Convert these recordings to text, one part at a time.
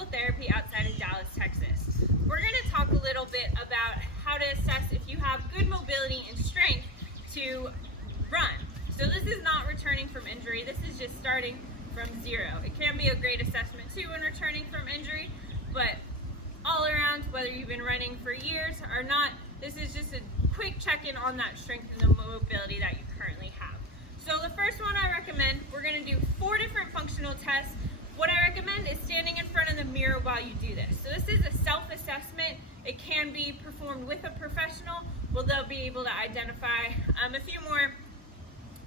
Physical Therapy outside of Dallas, Texas. We're going to talk a little bit about how to assess if you have good mobility and strength to run. So this is not returning from injury, this is just starting from zero. It can be a great assessment too when returning from injury, but all around, whether you've been running for years or not, this is just a quick check-in on that strength and the mobility that you currently have. So the first one I recommend, we're going to do 4 different functional tests. What I recommend is standing in front of the mirror while you do this. So this is a self-assessment. It can be performed with a professional, where they'll be able to identify a few more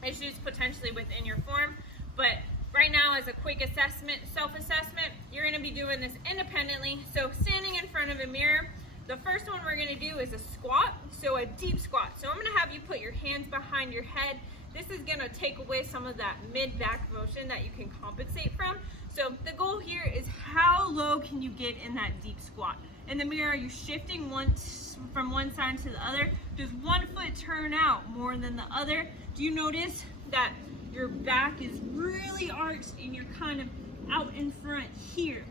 issues potentially within your form. But right now, as a quick assessment, self-assessment, you're going to be doing this independently. So standing in front of a mirror, the first one we're going to do is a squat, so a deep squat. So I'm going to have you put your hands behind your head. This is going to take away some of that mid-back motion that you can compensate from. So the goal here is how low can you get in that deep squat? In the mirror, are you shifting from one side to the other? Does one foot turn out more than the other? Do you notice that your back is really arched and you're kind of out in front here,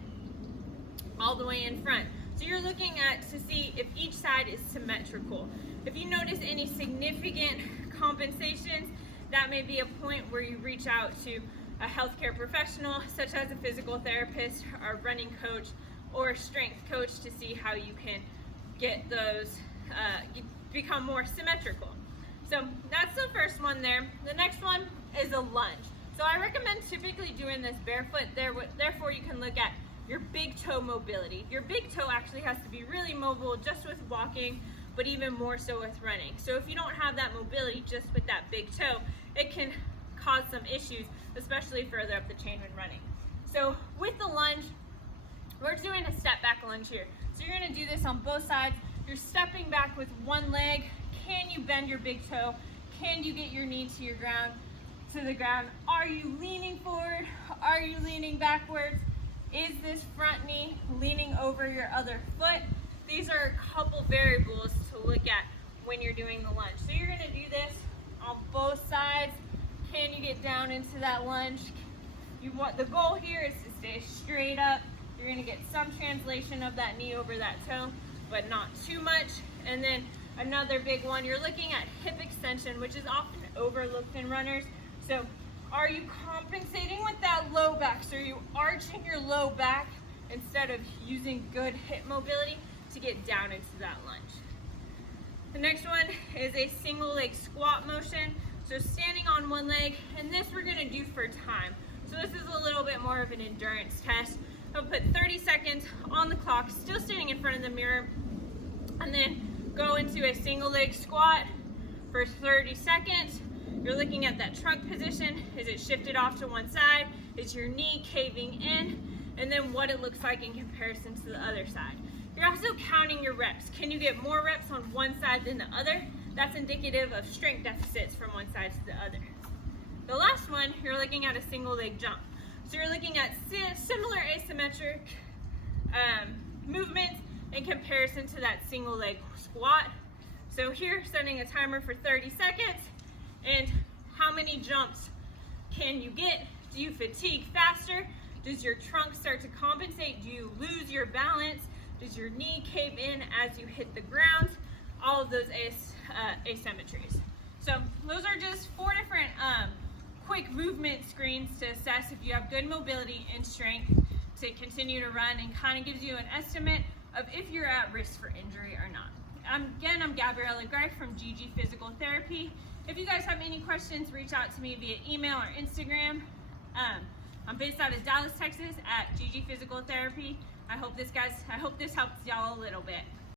all the way in front? So you're looking at to see if each side is symmetrical. If you notice any significant compensations, that may be a point where you reach out to a healthcare professional, such as a physical therapist, or running coach, or a strength coach to see how you can get those, become more symmetrical. So that's the first one there. The next one is a lunge. So I recommend typically doing this barefoot, therefore you can look at your big toe mobility. Your big toe actually has to be really mobile just with walking, but even more so with running. So if you don't have that mobility just with that big toe, it can cause some issues, especially further up the chain when running. So with the lunge, we're doing a step back lunge here. So you're gonna do this on both sides. You're stepping back with one leg. Can you bend your big toe? Can you get your knee to the ground? Are you leaning forward? Are you leaning backwards? Is this front knee leaning over your other foot? These are a couple variables to look at when you're doing the lunge. So you're gonna do this on both sides. Can you get down into that lunge? The goal here is to stay straight up. You're gonna get some translation of that knee over that toe, but not too much. And then another big one, you're looking at hip extension, which is often overlooked in runners. So are you compensating with that low back? So are you arching your low back instead of using good hip mobility to get down into that lunge? The next one is a single leg squat motion. So standing on one leg, and this we're gonna do for time. So this is a little bit more of an endurance test. I'll put 30 seconds on the clock, still standing in front of the mirror, and then go into a single leg squat for 30 seconds. You're looking at that trunk position. Is it shifted off to one side? Is your knee caving in? And then what it looks like in comparison to the other side. You're also counting your reps. Can you get more reps on one side than the other? That's indicative of strength deficits from one side to the other. The last one, you're looking at a single leg jump. So you're looking at similar asymmetric movements in comparison to that single leg squat. So here, setting a timer for 30 seconds, and how many jumps can you get? Do you fatigue faster? Does your trunk start to compensate? Do you lose your balance? Does your knee cave in as you hit the ground? All of those asymmetries. So those are just 4 different quick movement screens to assess if you have good mobility and strength to continue to run, and kind of gives you an estimate of if you're at risk for injury or not. I'm Gabriella from GG Physical Therapy. If you guys have any questions, reach out to me via email or Instagram. I'm based out of Dallas, Texas at GG Physical Therapy. I hope this helps y'all a little bit.